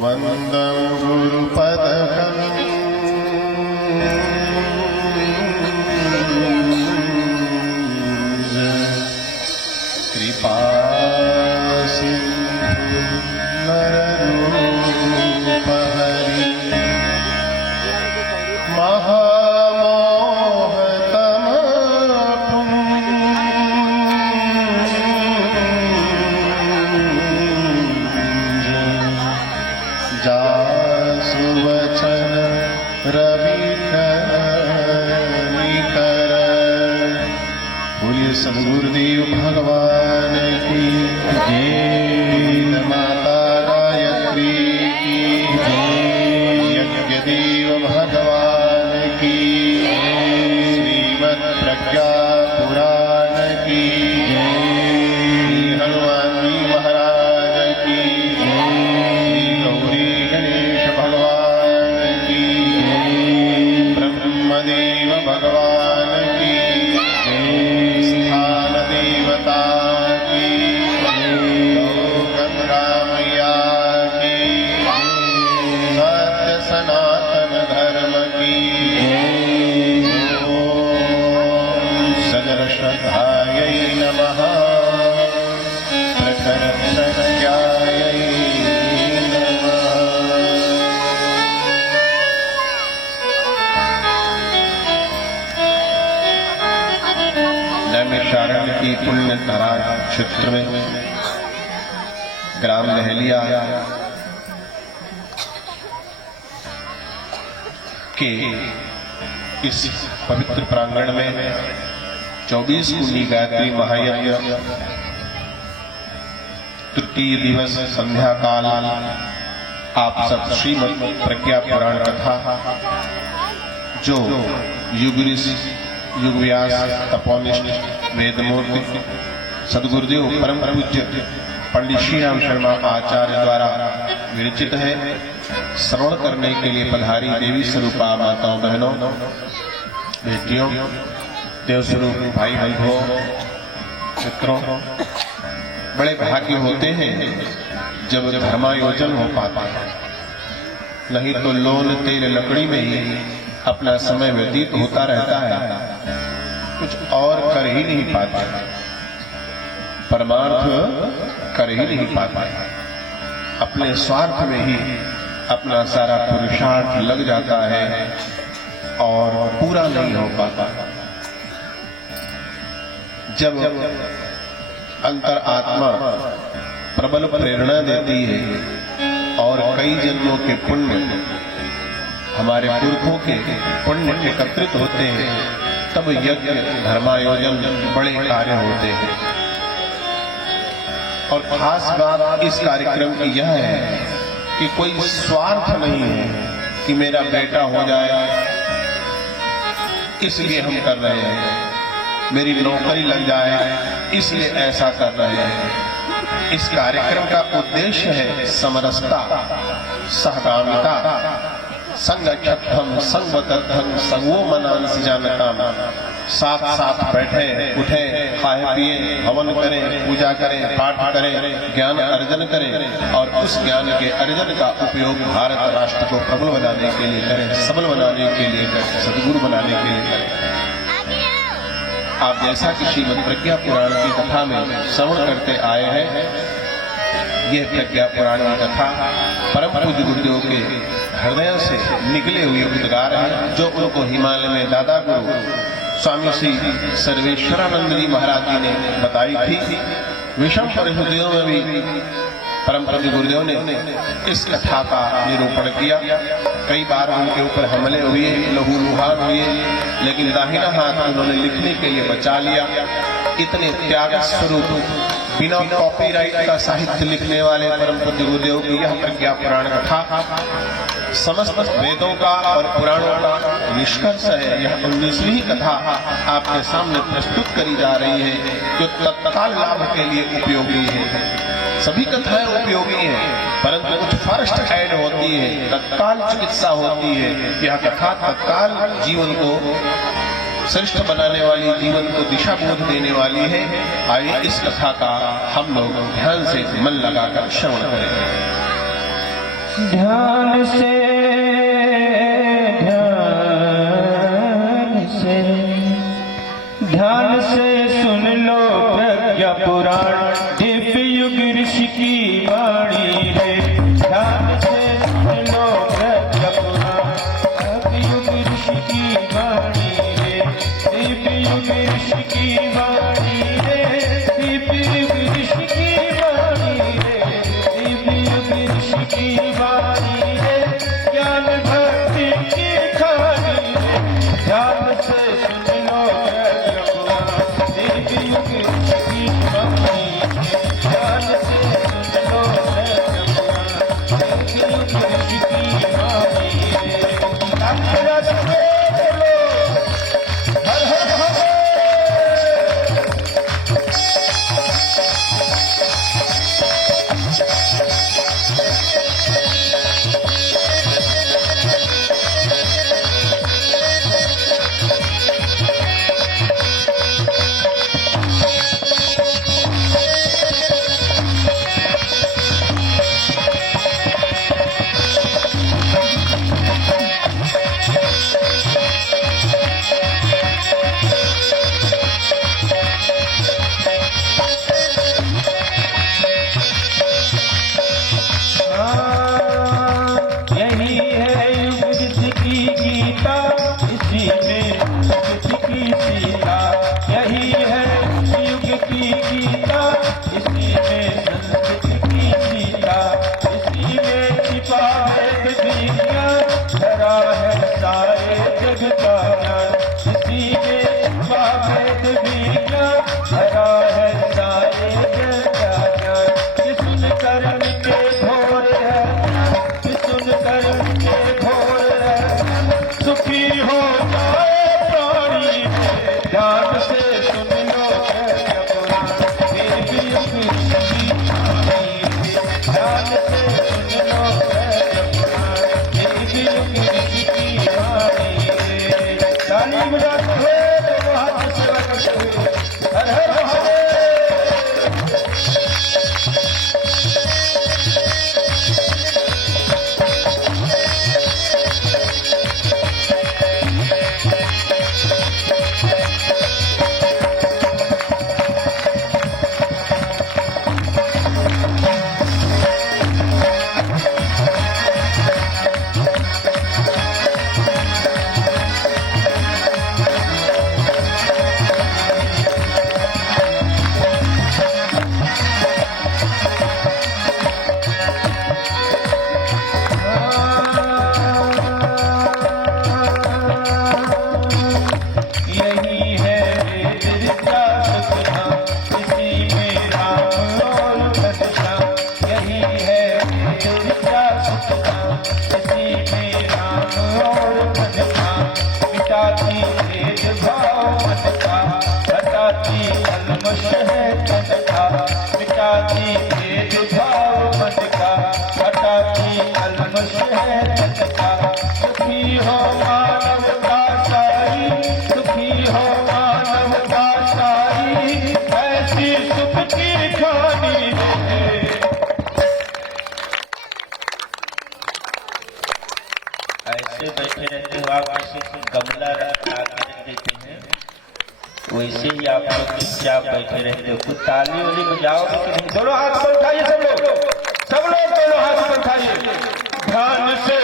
वंदं गुरुपदकम् कृपा सिंधु नररूप हरि महामोहतम जासुवचन रविकर बोलिए सद्गुरुदेव भगवान की जय, माता गायत्री की जय, यज्ञदेव भगवान की जय, श्रीमद् प्रज्ञा पुराण की जय, हनुमान जी महाराज की जय, गौरी गणेश भगवान की जय, ब्रह्मदेव भगवान की जय, स्थान देवता की जय, गंगा मैया की जय, सत्य सनातन धर्म की जय, ओम सजल श्रद्धायै नमः, प्रखर प्रज्ञायै नमः। नैमिषारण्य की पुण्य धरा क्षेत्र में ग्राम लहलिया के इस पवित्र प्रांगण में 24 कुंडी गायत्री महायज्ञ तृतीय दिवस संध्या काल आप सब श्रीमद् प्रज्ञा पुराण कथा जो युग ऋषि युग व्यास तपोनिष्ठ वेदमूर्ति सद्गुरुदेव परम पूज्य पंडित श्री राम शर्मा आचार्य द्वारा विरचित है। श्रवण करने के लिए पधारी देवी स्वरूपा माताओं बहनों बेटियों देव स्वरूप भाई बंधुओं मित्रों, बड़े भाग्य होते हैं जब धर्मायोजन हो पाता है, नहीं तो लोन तेल लकड़ी में ही अपना समय व्यतीत होता रहता है, कुछ और कर ही नहीं पाता, परमार्थ कर ही नहीं पाता, अपने स्वार्थ में ही अपना सारा पुरुषार्थ लग जाता है और पूरा नहीं हो पाता। जब अंतर आत्मा प्रबल प्रेरणा देती है और कई जन्मों के पुण्य हमारे पुरखों के पुण्य एकत्रित होते हैं, तब यज्ञ धर्मायोजन बड़े कार्य होते हैं। और खास बात इस कार्यक्रम की यह है कि कोई स्वार्थ नहीं है कि मेरा बेटा हो जाए इसलिए हम कर रहे हैं, मेरी नौकरी लग जाए इसलिए ऐसा कर रहे हैं। इस कार्यक्रम का उद्देश्य है समरसता, सहकामिता, संगठम संगतम संगो मनांस जानकाम, साथ साथ बैठे उठे खाए पिए हवन करें, पूजा करें, पाठ करें, ज्ञान अर्जन करें और उस ज्ञान के अर्जन का उपयोग भारत राष्ट्र को प्रबल बनाने के लिए करें, सबल बनाने के लिए करें, सद्गुरु बनाने के लिए करें। आप जैसा कि श्रीमद् प्रज्ञा पुराण की कथा में श्रवण करते आए हैं, यह प्रज्ञा पुराण की कथा परम पूज्य गुरुदेव के हृदय से निकले हुए उद्गार हैं, जो उनको हिमालय में दादा गुरु स्वामी श्री सर्वेश्वरानंद जी महाराज जी ने बताई थी। विषम परिस्थितियों में भी परम पूज्य गुरुदेव ने इस कथा का निरूपण किया। कई बार उनके ऊपर हमले हुए, लहूलुहान हुए, लेकिन दाहिना हाथ उन्होंने लिखने के लिए बचा लिया। इतने त्याग स्वरूप बिना कॉपीराइट का साहित्य लिखने वाले परम पूज्य गुरुदेव की यह प्रज्ञा पुराण कथा समस्त वेदों का और पुराणों का निष्कर्ष है। यह 19वीं कथा आपके सामने प्रस्तुत करी जा रही है, जो तत्काल लाभ के लिए उपयोगी है। सभी कथाएं उपयोगी हैं, परंतु कुछ फर्स्ट एड होती है, तत्काल चिकित्सा होती है। यह कथा तत्काल जीवन को श्रेष्ठ बनाने वाली, जीवन को दिशा बोध देने वाली है। आइए इस कथा का हम लोग ध्यान से मन लगाकर श्रवण करें। ध्यान से ध्यान से सुन लो प्रज्ञा पुराण दिव्य युग ऋषि की वाणी है। ध्यान से सुन लो प्रज्ञा पुराण दिव्य युग ऋषि की वाणी है। दिव्य युग ऋषि की वाणी है। दिव्य युग ऋषि की वाणी है। दिव्य युग ऋषि की वाणी है। ज्ञान भक्ति की खानी है। ध्यान से सुन लो प्रज्ञा पुराण दिव्य युग ऋषि की वाणी है। ध्यान से सुन लो प्रज्ञा पुराण दिव्य युग ऋषि की वाणी है। हर हर महादेव। यही है युग ऋषि की गीता, इसी में ऋषि की सीता। यही है युग की गीता, इसी में संस्कृति की सीता। इसी में छिपा है विज्ञान, धरा है सारे जग का ज्ञान। इसी में छिपा है विज्ञान, धरा है सारे जग का ज्ञान। सुन कर्म के घोर है, सुन कर्म के घोर है, सुखी हो जाए प्राणी। ध्यान से सुन लो प्रज्ञा पुराण दिव्य युग ऋषि की वाणी। ध्यान से सुन लो प्रज्ञा पुराण दिव्य युग ऋषि की वाणी। ताली बजाते हुए हाथ सेवा करते हुए हर हर महादेव। यही है वेद ऋचा सुखना, इसी में राम और भजना। यही है वेद ऋचा सुखना, इसी में राम और भजना। मिटाती भेदभाव मन का, हटाती कलमश है तन का। मिटाती भेदभाव मन का, हटाती कलमश है तन का। सुखी हो मानवता सारी, सुखी हो मानवता सारी, ऐसी सुख की खानी है। ऐसे बैठे रहते हो आप, किसी को गमला रख देते हैं, वैसे ही आप लोग चुपचाप बैठे रहते हो। कुछ ताली वाली बजाओगे कि नहीं? दोनों हाथ पर उठाइए सब लोग, सब लोग दोनों हाथ पर उठाइए। ध्यान से